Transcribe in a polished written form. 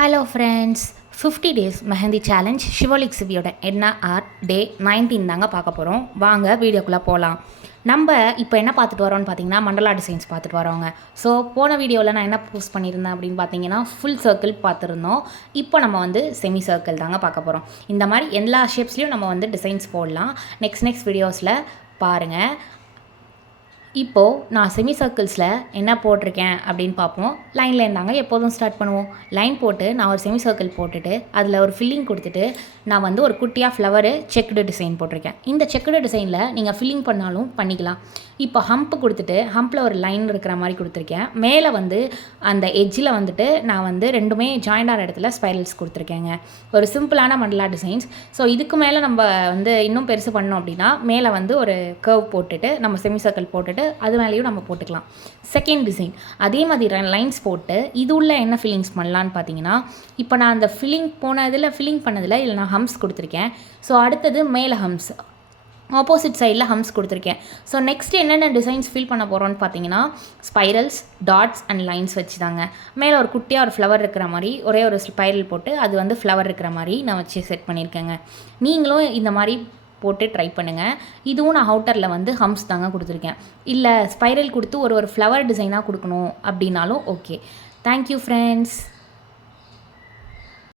Hello friends, 50 days mehndi challenge ஷிவோலிக் சிவியோட NR day 19 தாங்க பார்க்க போகிறோம். வாங்க வீடியோக்குள்ளே போகலாம். நம்ம இப்போ என்ன பார்த்துட்டு வரோம்னு பார்த்தீங்கன்னா மண்டலா டிசைன்ஸ் பார்த்துட்டு வரோங்க. ஸோ போன வீடியோவில் நான் என்ன போஸ்ட் பண்ணியிருந்தேன் அப்படின்னு பார்த்தீங்கன்னா ஃபுல் சர்க்கிள் பார்த்துருந்தோம். இப்போ நம்ம வந்து செமி சர்க்கிள் தாங்க பார்க்க போகிறோம். இந்த மாதிரி எல்லா ஷேப்ஸ்லேயும் நம்ம வந்து டிசைன்ஸ் போடலாம். நெக்ஸ்ட் வீடியோஸில் பாருங்கள். இப்போது நான் செமி சர்க்கிள்ஸில் என்ன போட்டிருக்கேன் அப்படின்னு பார்ப்போம். லைனில் இருந்தாங்க எப்போதும் ஸ்டார்ட் பண்ணுவோம். லைன் போட்டு நான் ஒரு செமி சர்க்கிள் போட்டுட்டு அதில் ஒரு ஃபில்லிங் கொடுத்துட்டு நான் வந்து ஒரு குட்டியாக ஃப்ளவரு செக்குடு டிசைன் போட்டிருக்கேன். இந்த செக்குடு டிசைனில் நீங்கள் ஃபில்லிங் பண்ணாலும் பண்ணிக்கலாம். இப்போ ஹம்ப் கொடுத்துட்டு ஹம்பில் ஒரு லைன் இருக்கிற மாதிரி கொடுத்துருக்கேன். மேலே வந்து அந்த எட்ஜில் வந்துட்டு நான் வந்து ரெண்டுமே ஜாயிண்ட் ஆகிற இடத்துல ஸ்பைரல்ஸ் கொடுத்துருக்கேங்க. ஒரு சிம்பிளான மண்டலா டிசைன்ஸ். ஸோ இதுக்கு மேலே நம்ம வந்து இன்னும் பெருசு பண்ணோம் அப்படின்னா மேலே வந்து ஒரு கர்வ் போட்டுட்டு நம்ம செமி சர்க்கிள் போட்டுட்டு அது மேலேயும் நம்ம போட்டுக்கலாம். செகண்ட் டிசைன் அதே மாதிரி லைன்ஸ் போட்டு இது உள்ள என்ன ஃபில்லிங்ஸ் பண்ணலான்னு பார்த்தீங்கன்னா, இப்போ நான் அந்த ஃபில்லிங் பண்ணதில் இதில் நான் ஹம்ஸ் கொடுத்துருக்கேன். ஸோ அடுத்தது மேலே ஹம்ஸ், ஆப்போசிட் சைடில் ஹம்ஸ் கொடுத்துருக்கேன். ஸோ நெக்ஸ்ட் என்னென்ன டிசைன்ஸ் ஃபில் பண்ண போகிறோன்னு பார்த்தீங்கன்னா ஸ்பைரல்ஸ், டாட்ஸ் அண்ட் லைன்ஸ் வச்சு தாங்க. மேலே ஒரு குட்டியாக ஒரு ஃப்ளவர் இருக்கிற மாதிரி ஒரே ஒரு ஸ்பைரல் போட்டு அது வந்து ஃப்ளவர் இருக்கிற மாதிரி நான் வச்சு செட் பண்ணியிருக்கேங்க. நீங்களும் இந்த மாதிரி போட்டு ட்ரை பண்ணுங்கள். இதுவும் நான் அவுட்டரில் வந்து ஹம்ஸ் தாங்க கொடுத்துருக்கேன். இல்லை ஸ்பைரல் கொடுத்து ஒரு ஃப்ளவர் டிசைனாக கொடுக்கணும் அப்படின்னாலும் ஓகே. Thank you friends.